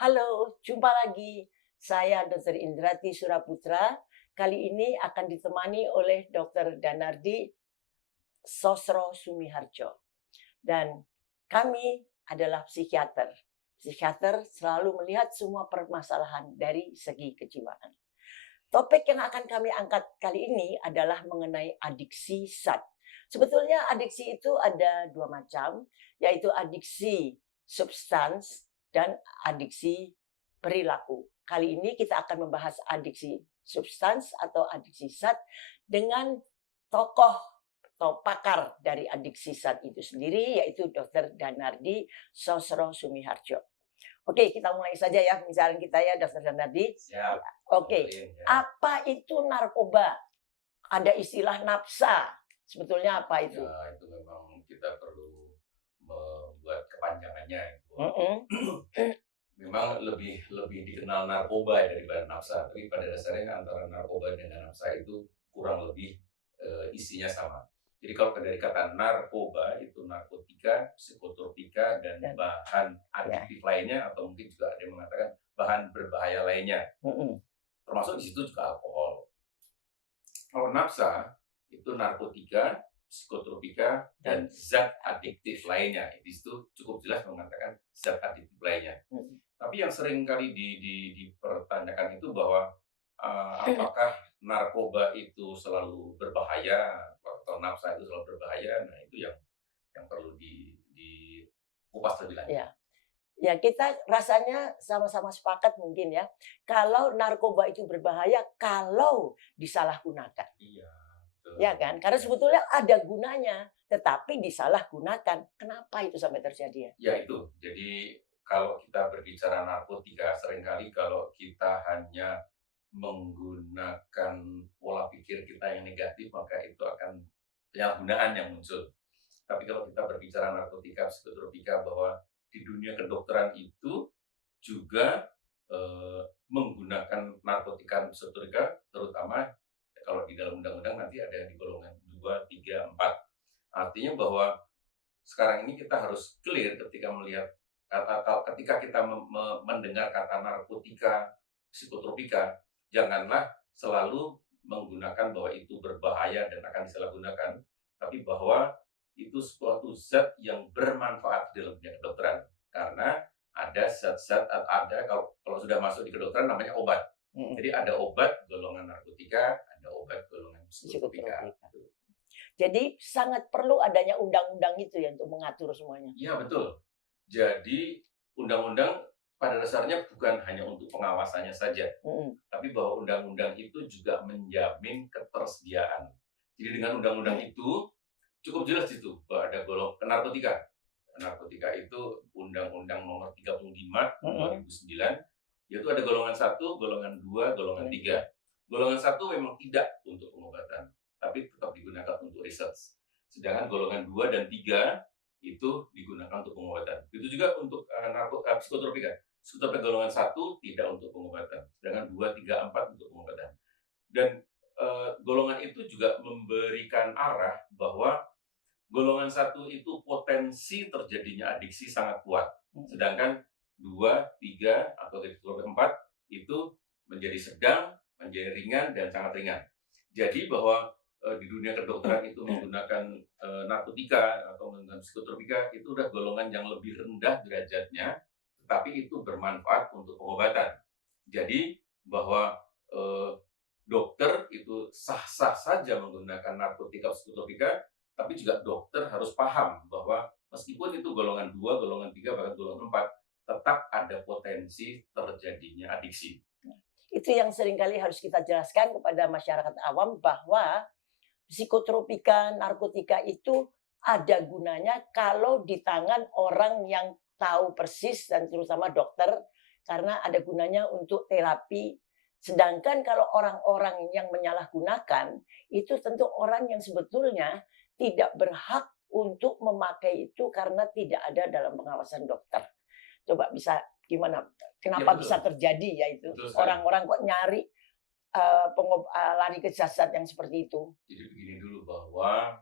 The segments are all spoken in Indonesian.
Halo, jumpa lagi. Saya Dr. Indrati Suraputra. Kali ini akan ditemani oleh Dr. Danardi Sosro Sumiharjo. Dan kami adalah psikiater. Psikiater selalu melihat semua permasalahan dari segi kejiwaan. Topik yang akan kami angkat kali ini adalah mengenai adiksi zat. Sebetulnya adiksi itu ada dua macam, yaitu adiksi substans dan adiksi perilaku. Kali ini kita akan membahas adiksi substans atau adiksi zat dengan tokoh atau pakar dari adiksi zat itu sendiri, yaitu Dr. Danardi Sosro Sumiharjo. Oke, kita mulai saja ya pembicaraan kita ya, Dr. Danardi. Siap. Oke, apa itu narkoba? Ada istilah nafsa. Sebetulnya apa itu? Ya, itu memang kita perlu membuat kepanjangannya. Memang lebih dikenal narkoba daripada nafsa. Tapi pada dasarnya antara narkoba dengan nafsa itu kurang lebih isinya sama. Jadi kalau dari kata narkoba itu narkotika, psikotropika, dan bahan adiktif lainnya, atau mungkin juga ada yang mengatakan bahan berbahaya lainnya. Termasuk di situ juga alkohol. Kalau nafsa itu narkotika, psikotropika, dan zat adiktif lainnya. Di situ cukup jelas mengatakan zat adiktif lainnya. Tapi yang sering kali dipertanyakan itu bahwa apakah narkoba itu selalu berbahaya atau nafsa itu selalu berbahaya? Nah, itu yang perlu dikupas lebih lanjut. Ya, kita rasanya sama-sama sepakat mungkin ya. Kalau narkoba itu berbahaya kalau disalahgunakan. Iya. Betul. Ya kan? Karena sebetulnya ada gunanya, tetapi disalahgunakan. Kenapa itu sampai terjadi ya? Ya itu. Jadi kalau kita berbicara narkotika, seringkali kalau kita hanya menggunakan pola pikir kita yang negatif, maka itu akan penyalahgunaan yang muncul. Tapi kalau kita berbicara narkotika, psikotropika, bahwa di dunia kedokteran itu juga menggunakan narkotika, psikotropika, terutama kalau di dalam undang-undang nanti ada di golongan 2, 3, 4. Artinya bahwa sekarang ini kita harus clear ketika melihat ketika kita mendengar kata narkotika, psikotropika, janganlah selalu menggunakan bahwa itu berbahaya dan akan disalahgunakan, tapi bahwa itu suatu zat yang bermanfaat dalam dunia kedokteran. Karena ada zat-zat, kalau sudah masuk di kedokteran namanya obat. Jadi ada obat golongan narkotika, ada obat golongan psikotropika. Jadi sangat perlu adanya undang-undang itu ya untuk mengatur semuanya. Iya, betul. Jadi undang-undang pada dasarnya bukan hanya untuk pengawasannya saja, tapi bahwa undang-undang itu juga menjamin ketersediaan. Jadi dengan undang-undang itu cukup jelas itu bahwa ada golongan narkotika. Narkotika itu Undang-Undang Nomor 35 2009, yaitu ada golongan 1, golongan 2, golongan 3. Golongan 1 memang tidak untuk pengobatan, tapi tetap digunakan untuk riset. Sedangkan golongan 2 dan 3 itu digunakan untuk pengobatan. Itu juga untuk psikotropika. Psikotropika golongan 1 tidak untuk pengobatan, sedangkan 2, 3, 4 untuk pengobatan. Dan golongan itu juga memberikan arah bahwa golongan 1 itu potensi terjadinya adiksi sangat kuat. Sedangkan 2, 3, atau 4 itu menjadi sedang, menjadi ringan, dan sangat ringan. Jadi bahwa di dunia kedokteran itu menggunakan narkotika atau menggunakan psikotropika itu udah golongan yang lebih rendah derajatnya, tetapi itu bermanfaat untuk pengobatan. Jadi bahwa dokter itu sah-sah saja menggunakan narkotika psikotropika, tapi juga dokter harus paham bahwa meskipun itu golongan 2, golongan 3, bahkan golongan 4, tetap ada potensi terjadinya adiksi. Itu yang seringkali harus kita jelaskan kepada masyarakat awam bahwa psikotropika, narkotika itu ada gunanya kalau di tangan orang yang tahu persis dan terutama dokter, karena ada gunanya untuk terapi. Sedangkan kalau orang-orang yang menyalahgunakan, itu tentu orang yang sebetulnya tidak berhak untuk memakai itu karena tidak ada dalam pengawasan dokter. Coba bisa gimana? Kenapa bisa terjadi ya itu? Orang-orang kok nyari lari ke zat yang seperti itu. Jadi begini dulu bahwa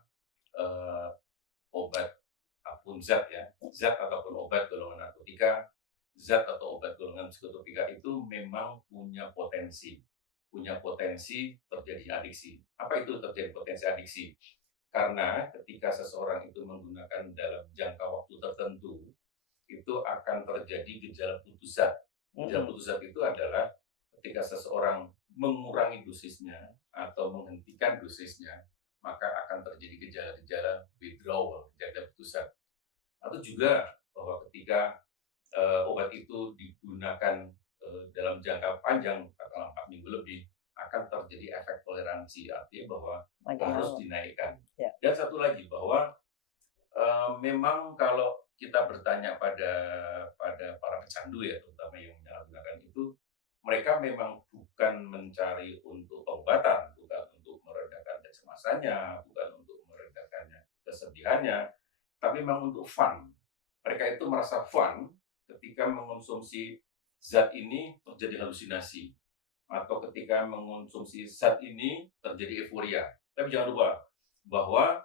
obat apapun zat ya, zat ataupun obat golongan narkotika zat atau obat golongan psikotropika itu memang punya potensi terjadi adiksi. Apa itu terjadi potensi adiksi? Karena ketika seseorang itu menggunakan dalam jangka waktu tertentu, itu akan terjadi gejala putus zat. Gejala putus zat itu adalah ketika seseorang mengurangi dosisnya atau menghentikan dosisnya, maka akan terjadi gejala-gejala withdrawal, gejala putus zat. Atau juga bahwa ketika obat itu digunakan dalam jangka panjang, katakanlah 4 minggu lebih, akan terjadi efek toleransi, artinya bahwa harus dinaikkan. Ya. Dan satu lagi bahwa memang kalau kita bertanya pada para pecandu ya, terutama yang menyalahgunakan itu, mereka memang bukan mencari untuk pengobatan, bukan untuk meredakan kecemasannya, bukan untuk meredakannya kesedihannya, tapi memang untuk fun. Mereka itu merasa fun ketika mengonsumsi zat ini terjadi halusinasi, atau ketika mengonsumsi zat ini terjadi euforia. Tapi jangan lupa bahwa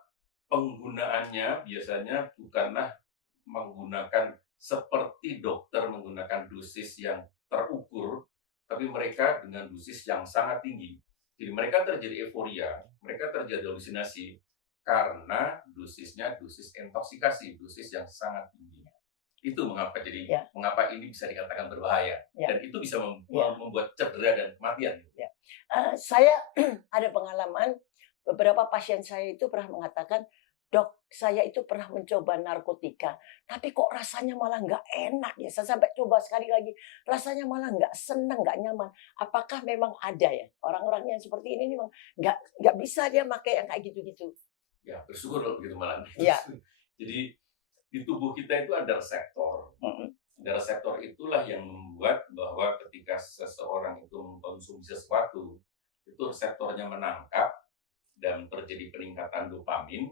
penggunaannya biasanya bukanlah menggunakan seperti dokter menggunakan dosis yang terukur, tapi mereka dengan dosis yang sangat tinggi. Jadi mereka terjadi euforia, mereka terjadi halusinasi karena dosisnya dosis intoksikasi, dosis yang sangat tinggi. Itu mengapa mengapa ini bisa dikatakan berbahaya, dan itu bisa membuat cedera dan kematian. Saya ada pengalaman, beberapa pasien saya itu pernah mengatakan, "Dok, saya itu pernah mencoba narkotika, tapi kok rasanya malah nggak enak ya. Saya sampai coba sekali lagi, rasanya malah nggak seneng, nggak nyaman." Apakah memang ada ya orang-orang yang seperti ini memang nggak bisa dia pakai yang kayak gitu-gitu? Ya, bersyukur kalau begitu malah. Ya. Jadi di tubuh kita itu ada reseptor. Dan reseptor itulah yang membuat bahwa ketika seseorang itu mengkonsumsi sesuatu, itu reseptornya menangkap dan terjadi peningkatan dopamin,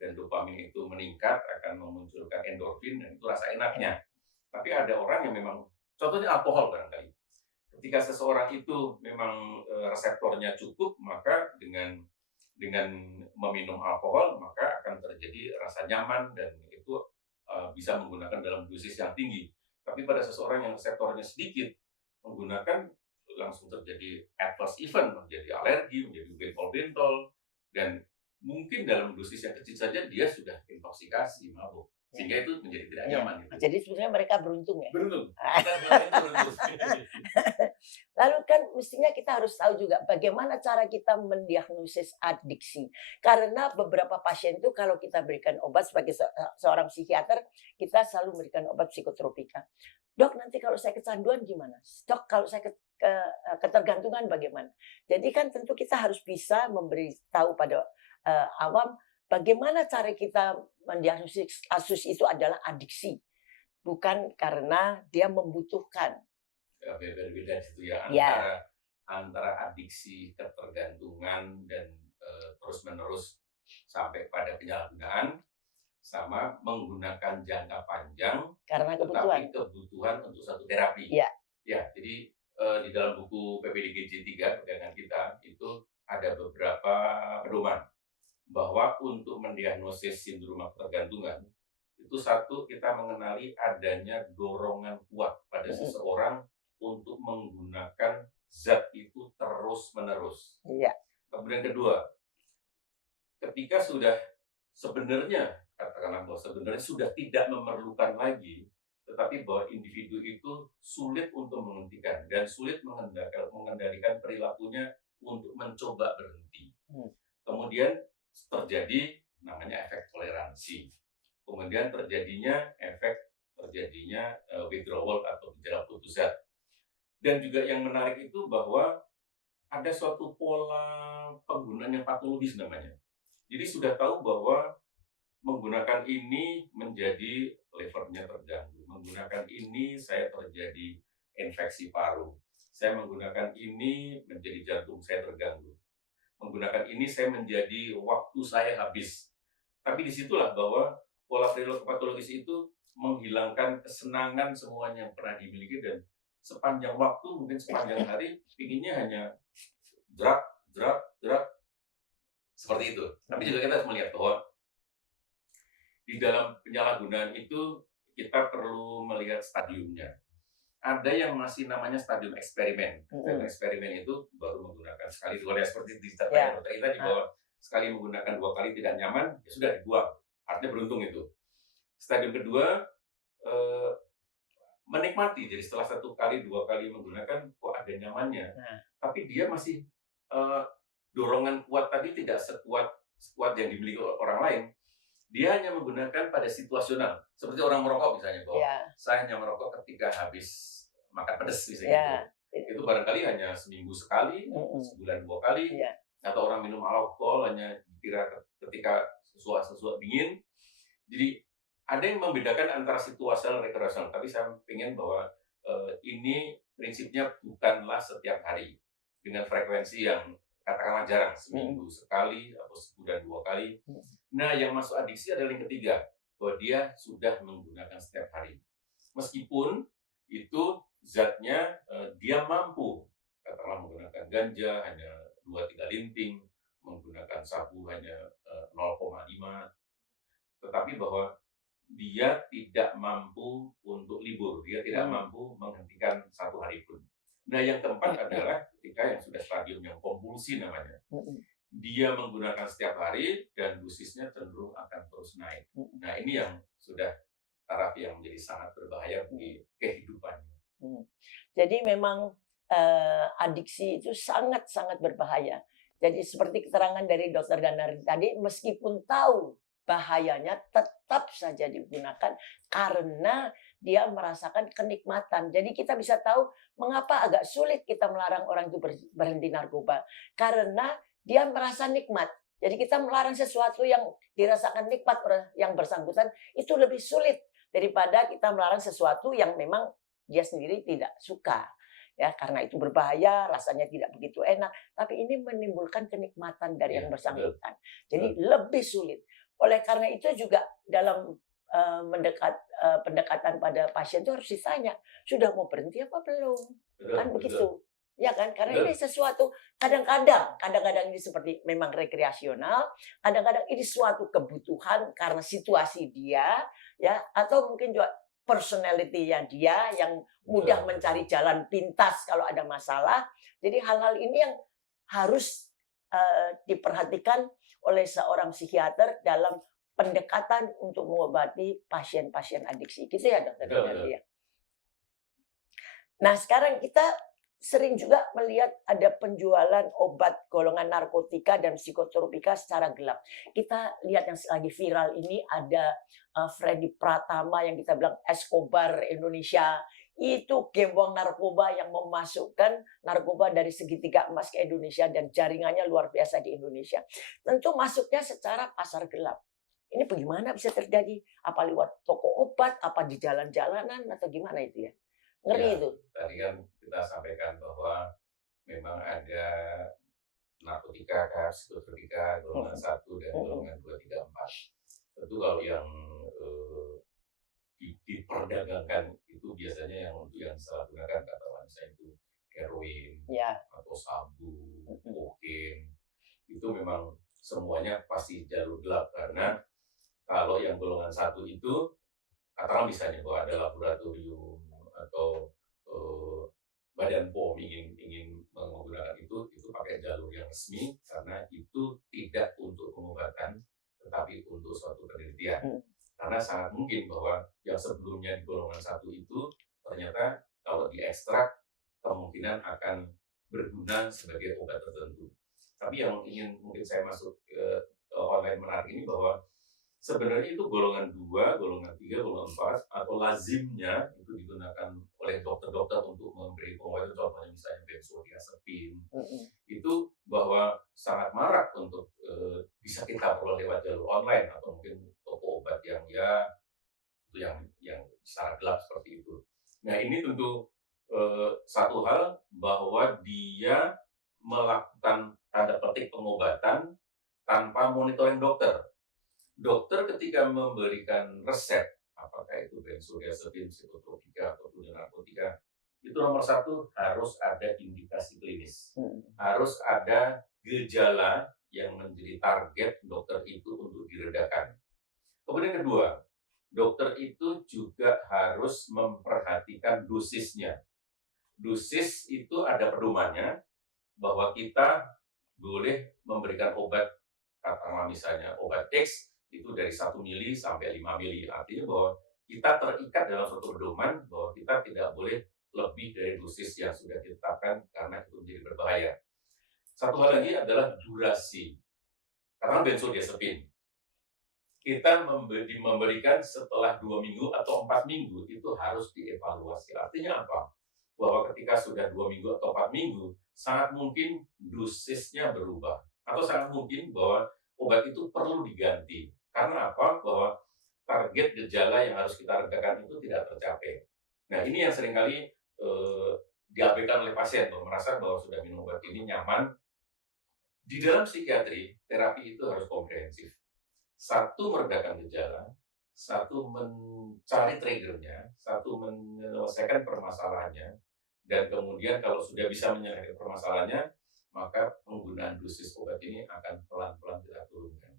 dan dopamin itu meningkat akan memunculkan endorfin, dan itu rasa enaknya. Tapi ada orang yang memang, contohnya alkohol barangkali. Ketika seseorang itu memang reseptornya cukup, maka dengan meminum alkohol maka akan terjadi rasa nyaman, dan itu bisa menggunakan dalam dosis yang tinggi. Tapi pada seseorang yang reseptornya sedikit, menggunakan langsung terjadi adverse event, menjadi alergi, menjadi bentol-bentol, dan mungkin dalam dosis yang kecil saja dia sudah intoksikasi, mabuk, sehingga itu menjadi tidak nyaman. Jadi sebenarnya mereka beruntung ya? Beruntung. Lalu kan mestinya kita harus tahu juga bagaimana cara kita mendiagnosis adiksi. Karena beberapa pasien itu kalau kita berikan obat sebagai seorang psikiater, kita selalu memberikan obat psikotropika. "Dok, nanti kalau saya kecanduan gimana? Dok, kalau saya ketergantungan bagaimana?" Jadi kan tentu kita harus bisa memberitahu pada awam bagaimana cara kita mendiagnosis kasus itu adalah adiksi, bukan karena dia membutuhkan. Beda-beda situ ya, antara adiksi, ketergantungan, dan terus-menerus sampai pada penyalahgunaan, sama menggunakan jangka panjang karena tetapi kebutuhan untuk satu terapi. Ya, jadi di dalam buku PPDGJ 3 pegangan kita itu ada beberapa pedoman bahwa untuk mendiagnosis sindrom ketergantungan itu, satu, kita mengenali adanya dorongan kuat pada seseorang untuk menggunakan zat itu terus-menerus. Kemudian kedua, ketika sudah sebenarnya, katakanlah bahwa sebenarnya sudah tidak memerlukan lagi, tetapi bahwa individu itu sulit untuk menghentikan dan sulit mengendalikan perilakunya untuk mencoba berhenti. Kemudian terjadi namanya efek toleransi. Kemudian terjadinya withdrawal atau gejala putus zat. Dan juga yang menarik itu bahwa ada suatu pola penggunaan yang patologis namanya. Jadi sudah tahu bahwa menggunakan ini menjadi levernya terganggu, menggunakan ini saya terjadi infeksi paru, saya menggunakan ini menjadi jantung saya terganggu, menggunakan ini saya menjadi waktu saya habis. Tapi disitulah bahwa pola perilaku patologis itu menghilangkan kesenangan semuanya yang pernah dimiliki, dan sepanjang waktu, mungkin sepanjang hari, pinginnya hanya drug, seperti itu. Tapi juga kita harus melihat bahwa di dalam penyalahgunaan itu kita perlu melihat stadiumnya. ada yang masih namanya stadium eksperimen. Stadium eksperimen itu baru menggunakan sekali dua kali, seperti diceritakan dokter ini tadi, bahwa sekali menggunakan 2 kali tidak nyaman, ya sudah dibuang. Artinya beruntung itu. Stadium kedua, menikmati. Jadi setelah 1 kali, 2 kali menggunakan, kok ada nyamannya. Tapi dia masih dorongan kuat tadi tidak sekuat yang dimiliki orang lain. Dia hanya menggunakan pada situasional. Seperti orang merokok misalnya, bahwa saya hanya merokok ketika habis makan pedas misalnya gitu. Itu barangkali hanya seminggu sekali, sebulan 2 kali, atau orang minum alkohol hanya dikira ketika sesuatu dingin. Jadi ada yang membedakan antara situasional dan rekreasional. Tapi saya ingin bahwa ini prinsipnya bukanlah setiap hari dengan frekuensi yang katakanlah jarang, seminggu sekali atau sebulan 2 kali. Nah, yang masuk adiksi adalah yang ketiga, bahwa dia sudah menggunakan setiap hari. Meskipun itu zatnya dia mampu, katakanlah menggunakan ganja hanya 2-3 linting, menggunakan sabu hanya 0,5, tetapi bahwa dia tidak mampu untuk libur, dia tidak mampu menghentikan 1 hari pun. Nah, yang keempat adalah ketika yang sudah stadium yang kompulsi namanya. Dia menggunakan setiap hari dan dosisnya cenderung akan terus naik. Nah, ini yang sudah taraf yang menjadi sangat berbahaya bagi kehidupannya. Jadi memang adiksi itu sangat-sangat berbahaya. Jadi seperti keterangan dari Dr. Danardi tadi, meskipun tahu bahayanya tetap saja digunakan karena dia merasakan kenikmatan. Jadi kita bisa tahu mengapa agak sulit kita melarang orang itu berhenti narkoba. Karena dia merasa nikmat. Jadi kita melarang sesuatu yang dirasakan nikmat oleh yang bersangkutan itu lebih sulit daripada kita melarang sesuatu yang memang dia sendiri tidak suka. Ya, karena itu berbahaya, rasanya tidak begitu enak, tapi ini menimbulkan kenikmatan dari yang bersangkutan. Jadi lebih sulit. Oleh karena itu juga dalam pendekatan pada pasien itu harus ditanya, sudah mau berhenti apa belum? Kan begitu. Ya kan, karena ini sesuatu kadang-kadang ini seperti memang rekreasional, kadang-kadang ini suatu kebutuhan karena situasi dia, ya, atau mungkin juga personality-nya dia yang mudah mencari jalan pintas kalau ada masalah. Jadi hal-hal ini yang harus diperhatikan oleh seorang psikiater dalam pendekatan untuk mengobati pasien-pasien adiksi. Gitu ya, Dokter Danardi. Nah, sekarang kita sering juga melihat ada penjualan obat golongan narkotika dan psikotropika secara gelap. Kita lihat yang lagi viral ini ada Freddy Pratama yang kita bilang Escobar Indonesia. Itu gembong narkoba yang memasukkan narkoba dari segitiga emas ke Indonesia dan jaringannya luar biasa di Indonesia. Tentu masuknya secara pasar gelap. Ini bagaimana bisa terjadi? Apa lewat toko obat, apa di jalan-jalanan, atau gimana itu ya? Ngeri itu. Tadi kan kita sampaikan bahwa memang ada narkotika, psikotropika, golongan 1 dan golongan 2, 3, 4. Tentu kalau yang diperdagangkan itu biasanya yang untuk yang disalahgunakan, katakanlah misalnya itu heroin atau sabu, kokain, itu memang semuanya pasti jalur gelap. Karena kalau yang golongan 1 itu, katakanlah misalnya bahwa ada laboratorium atau Badan POM ingin menggunakan itu pakai jalur yang resmi, karena itu tidak untuk pengobatan tetapi untuk suatu penelitian. Karena sangat mungkin bahwa yang sebelumnya di golongan 1 itu ternyata kalau diekstrak kemungkinan akan berguna sebagai obat tertentu. Tapi yang ingin mungkin saya masuk ke online menarik ini bahwa sebenarnya itu golongan 2, golongan 3, golongan 4 atau lazimnya itu digunakan oleh dokter-dokter untuk memberi pengobatan, contohnya misalnya benzodiazepin. Itu bahwa sangat marak untuk bisa kita peroleh lewat jalur online atau mungkin toko obat yang yang secara gelap seperti itu. Nah, ini tentu satu hal bahwa dia melakukan tanda petik pengobatan tanpa monitoring dokter. Dokter ketika memberikan resep, apakah itu benzodiazepin, psikotropika, ataupun narkotika, itu nomor 1 harus ada indikasi klinis. Harus ada gejala yang menjadi target dokter itu untuk diredakan. Kemudian kedua, dokter itu juga harus memperhatikan dosisnya. Dosis itu ada pedomannya, bahwa kita boleh memberikan obat, katakanlah misalnya obat X itu dari 1 mili sampai 5 mili. Artinya bahwa kita terikat dalam suatu pedoman bahwa kita tidak boleh lebih dari dosis yang sudah ditetapkan karena itu menjadi berbahaya. Satu hal lagi adalah durasi. Karena benzodiazepin, kita memberikan setelah 2 minggu atau 4 minggu itu harus dievaluasi. Artinya apa? Bahwa ketika sudah 2 minggu atau 4 minggu, sangat mungkin dosisnya berubah. Atau sangat mungkin bahwa obat itu perlu diganti. Karena apa? Bahwa target gejala yang harus kita redakan itu tidak tercapai. Nah, ini yang seringkali diabaikan oleh pasien, bahwa merasa bahwa sudah minum obat ini nyaman. Di dalam psikiatri, terapi itu harus komprehensif. Satu, meredakan gejala. Satu, mencari triggernya. Satu, menyelesaikan permasalahannya. Dan kemudian kalau sudah bisa menyelesaikan permasalahannya, maka penggunaan dosis obat ini akan pelan-pelan kita turunkan.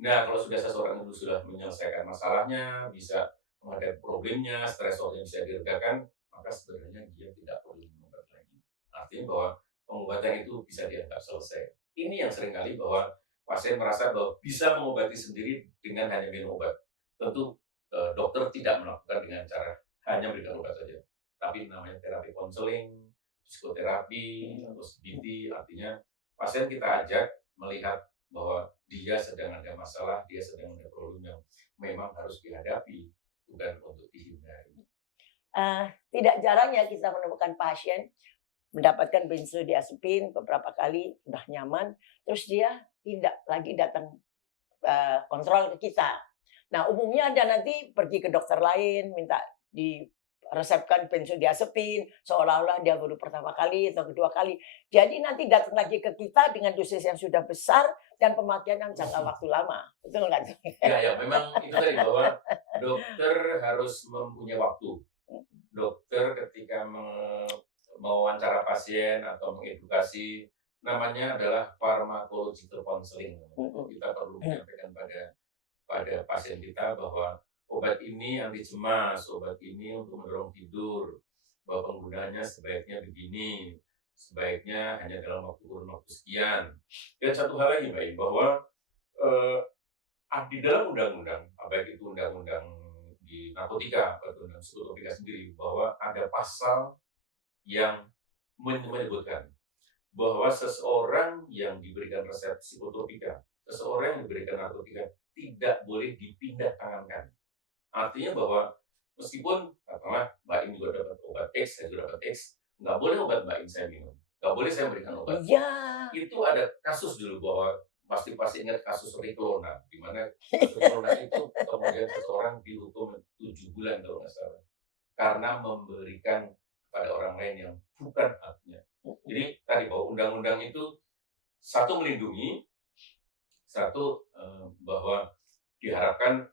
Nah, kalau sudah seseorang itu sudah menyelesaikan masalahnya, bisa menghadapi problemnya, stresornya bisa diredakan, maka sebenarnya dia tidak perlu minum obat lagi. Artinya bahwa pengobatan itu bisa dianggap selesai. Ini yang seringkali bahwa pasien merasa bahwa bisa mengobati sendiri dengan hanya minum obat. Tentu dokter tidak melakukan dengan cara hanya berikan obat saja. Tapi namanya terapi konseling, psikoterapi, atau CBT, artinya pasien kita ajak melihat bahwa dia sedang ada masalah, dia sedang ada problem yang memang harus dihadapi, bukan untuk dihindari. Tidak jarangnya kita menemukan pasien mendapatkan benzodiazepin beberapa kali, udah nyaman, terus dia tidak lagi datang kontrol ke kita. Nah, umumnya ada nanti pergi ke dokter lain, minta diresepkan benzodiazepin, seolah-olah dia baru pertama kali atau kedua kali. Jadi nanti datang lagi ke kita dengan dosis yang sudah besar dan pemakaian yang jangka waktu lama. Betul nggak? Ya, memang itu tadi bahwa dokter harus mempunyai waktu. Dokter ketika mewawancara pasien atau mengedukasi, namanya adalah pharmacological counseling. Kita perlu menyampaikan pada pasien kita bahwa obat ini anti cemas, obat ini untuk mendorong tidur, bahwa penggunaannya sebaiknya begini, sebaiknya hanya dalam kurun waktu sekian. Dan satu hal lagi, Mbak, bahwa di dalam undang-undang, baik itu undang-undang di narkotika atau undang psikotropika sendiri, bahwa ada pasal yang menyebutkan bahwa seseorang yang diberikan resep psikotropika, seseorang yang diberikan narkotika tidak boleh dipindah tangankan. Artinya bahwa meskipun katakanlah Mbak In juga dapat obat X, saya juga dapat X, nggak boleh obat Mbak In saya minum, nggak boleh saya berikan obat. Iya. Itu ada kasus dulu bahwa pasti ingat kasus Riklona, di mana Riklona itu kemudian seseorang dihukum 7 bulan kalau nggak salah, karena memberikan pada orang lain yang bukan haknya. Jadi tadi bahwa undang-undang itu satu melindungi, satu bahwa diharapkan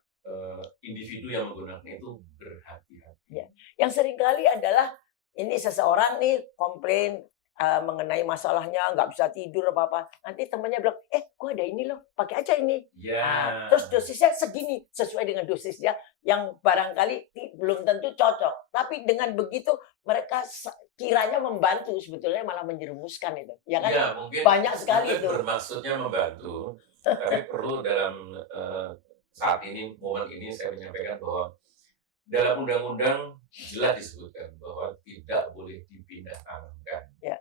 individu yang menggunakannya itu berhati-hati. Ya. Yang seringkali adalah ini seseorang nih komplain mengenai masalahnya, nggak bisa tidur apa-apa. Nanti temannya bilang, gua ada ini loh, pakai aja ini. Ya. Terus dosisnya segini, sesuai dengan dosisnya yang barangkali belum tentu cocok. Tapi dengan begitu mereka kiranya membantu, sebetulnya malah menjerumuskan itu. Ya kan? Ya, mungkin banyak sekali itu. Bermaksudnya membantu, tapi perlu dalam saat ini, momen ini saya menyampaikan bahwa dalam undang-undang jelas disebutkan bahwa tidak boleh dipindah tangankan. Ya.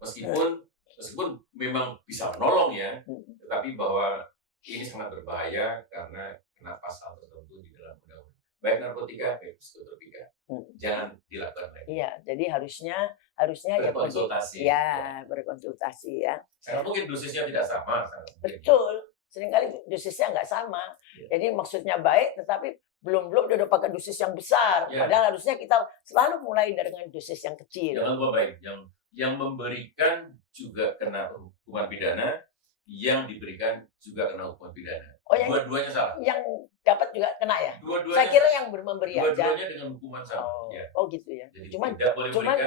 Meskipun memang bisa menolong ya, tetapi bahwa ini sangat berbahaya karena kena pasal tertentu di dalam undang-undang. Baik narkotika, baik psikotropika. Jangan dilakukan lagi. Iya, jadi harusnya berkonsultasi. Berkonsultasi ya. Sangat mungkin dosisnya tidak sama. Betul. Seringkali dosisnya nggak sama. Jadi maksudnya baik, tetapi belum udah pakai dosis yang besar. Padahal harusnya kita selalu mulai dengan dosis yang kecil. Jangan lupa baik, yang memberikan juga kena hukuman pidana, yang diberikan juga kena hukuman pidana. Dua-duanya salah. Yang dapat juga kena ya? Dua-duanya. Saya kira yang memberi aja. Dua-duanya dengan hukuman sama. Oh gitu ya. Jadi cuman berikan,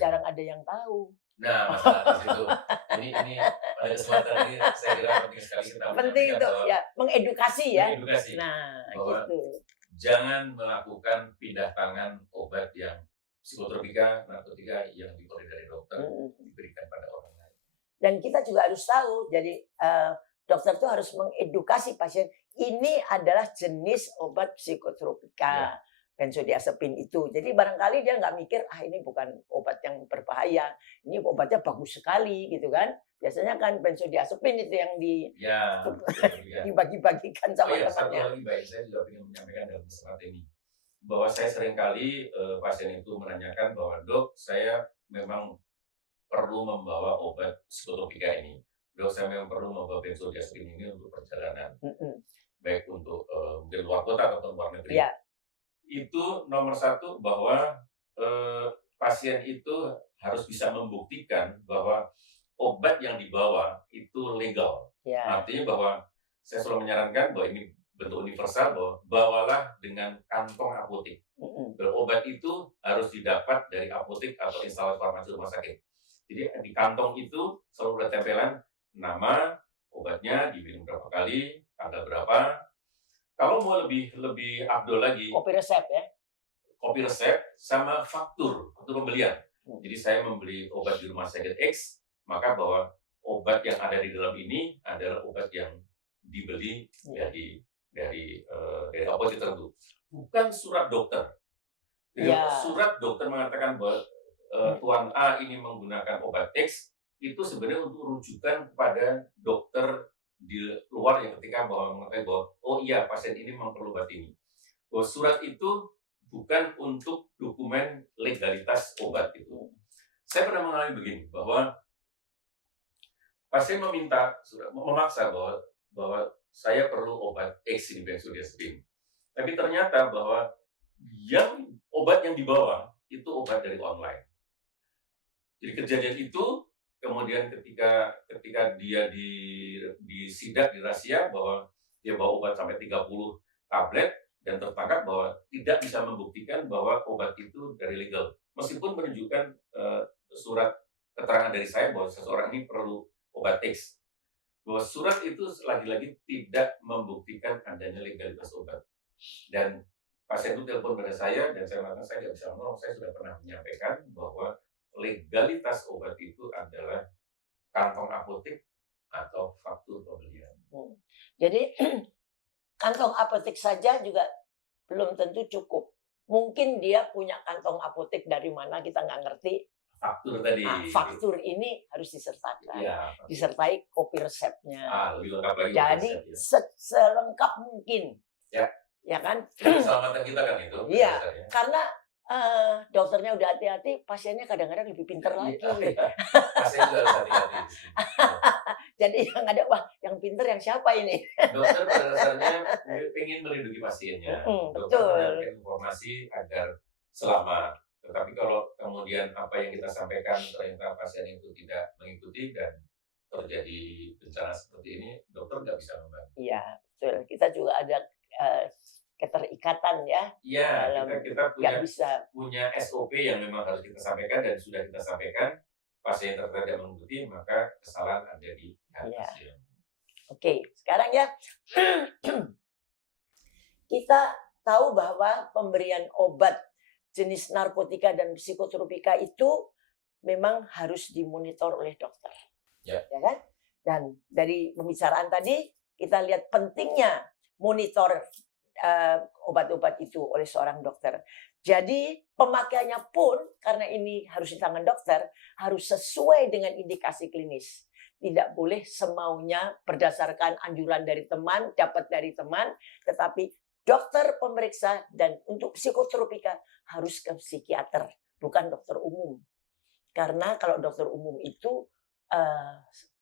jarang ada yang tahu. Nah, masalah di situ. Ini pada kesempatan ini saya kira penting sekali kita penting itu ya, mengedukasi ya. Mengedukasi. Nah, bahwa gitu. jangan melakukan pindah tangan obat yang psikotropika, narkotika yang diberi dari dokter diberikan pada orang lain. Dan kita juga harus tahu, jadi dokter itu harus mengedukasi pasien, ini adalah jenis obat psikotropika, benzodiazepin itu. Jadi barangkali dia nggak mikir, ini bukan obat yang berbahaya, ini obatnya bagus sekali gitu kan. Biasanya kan benzodiazepin itu yang dibagi-bagikan sama temannya. Satu lagi baik, saya juga ingin menyampaikan dalam kesempatan ini, bahwa saya seringkali pasien itu menanyakan bahwa dok, saya memang perlu membawa obat psikotropika ini. Dok, saya memang perlu membawa benzodiazepin ini untuk perjalanan, baik untuk mungkin luar kota atau luar negeri. Itu nomor satu, bahwa pasien itu harus bisa membuktikan bahwa obat yang dibawa itu legal. Artinya bahwa saya selalu menyarankan bahwa ini bentuk universal, bahwa bawalah dengan kantong apotek. Obat itu harus didapat dari apotek atau instalasi farmasi rumah sakit. Jadi di kantong itu selalu ada tempelan nama obatnya, diminum berapa kali, tanggal berapa. Kalau mau lebih afdol lagi, kopi resep ya. Kopi resep sama faktur untuk pembelian. Jadi saya membeli obat di rumah sakit X, maka bahwa obat yang ada di dalam ini adalah obat yang dibeli dari apotek tertentu, bukan surat dokter. Surat dokter mengatakan bahwa Tuan A ini menggunakan obat X, itu sebenarnya untuk rujukan kepada dokter di luar yang ketika mengatakan bahwa oh iya, pasien ini memang perlu obat ini. Bahwa surat itu bukan untuk dokumen legalitas obat itu. Saya pernah mengalami begini, bahwa pasien memaksa bahwa saya perlu obat X ini, benzodiazepin. Tapi ternyata bahwa obat yang dibawa itu obat dari online. Jadi kejadian itu kemudian ketika dia disidak, dirazia bahwa dia bawa obat sampai 30 tablet dan tertangkap bahwa tidak bisa membuktikan bahwa obat itu dari legal. Meskipun menunjukkan surat keterangan dari saya bahwa seseorang ini perlu obat X. Bahwa surat itu lagi-lagi tidak membuktikan adanya legalitas obat. Dan pasien itu telepon pada saya, dan saya mengatakan saya tidak bisa ngomong, saya sudah pernah menyampaikan bahwa legalitas obat itu adalah kantong apotek atau faktur pembelian. Jadi kantong apotek saja juga belum tentu cukup. Mungkin dia punya kantong apotek dari mana kita nggak ngerti. Faktur tadi. Faktur ini harus disertakan, disertai kopi resepnya. Lebih lengkap lagi. Jadi selengkap mungkin. Ya kan? Keselamatan kita kan itu. Iya, karena dokternya udah hati-hati, pasiennya kadang-kadang lebih pintar lagi. Pasien juga harus hati-hati. Jadi yang ada, wah yang pintar yang siapa ini? Dokter pada dasarnya ingin melindungi pasiennya. Dokter menyampaikan informasi agar selamat. Tetapi kalau kemudian apa yang kita sampaikan ternyata pasien itu tidak mengikuti dan terjadi bencana seperti ini, dokter nggak bisa membantu. Iya, betul. Kita juga ada keterikatan ya. Iya, kita punya SOP yang memang harus kita sampaikan dan sudah kita sampaikan. Pasien ternyata tidak mengikuti, maka kesalahan ada di pasien. Oke, sekarang ya kita tahu bahwa pemberian obat jenis narkotika dan psikotropika itu memang harus dimonitor oleh dokter. Ya kan? Dan dari pembicaraan tadi kita lihat pentingnya monitor obat-obat itu oleh seorang dokter. Jadi pemakaiannya pun karena ini harus di tangan dokter harus sesuai dengan indikasi klinis. Tidak boleh semaunya berdasarkan anjuran dari teman, dapat dari teman, tetapi dokter pemeriksa. Dan untuk psikotropika harus ke psikiater, bukan dokter umum. Karena kalau dokter umum itu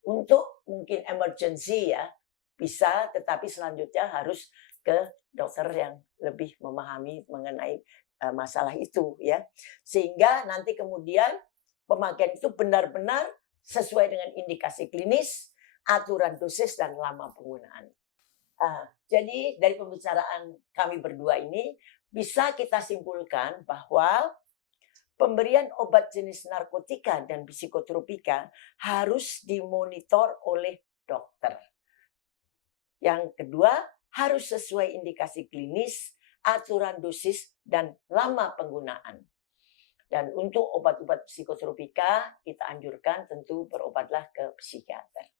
untuk mungkin emergency ya bisa, tetapi selanjutnya harus ke dokter yang lebih memahami mengenai masalah itu ya, sehingga nanti kemudian pemakaian itu benar-benar sesuai dengan indikasi klinis, aturan dosis dan lama penggunaan. Jadi dari pembicaraan kami berdua ini bisa kita simpulkan bahwa pemberian obat jenis narkotika dan psikotropika harus dimonitor oleh dokter. Yang kedua, harus sesuai indikasi klinis, aturan dosis, dan lama penggunaan. Dan untuk obat-obat psikotropika, kita anjurkan tentu berobatlah ke psikiater.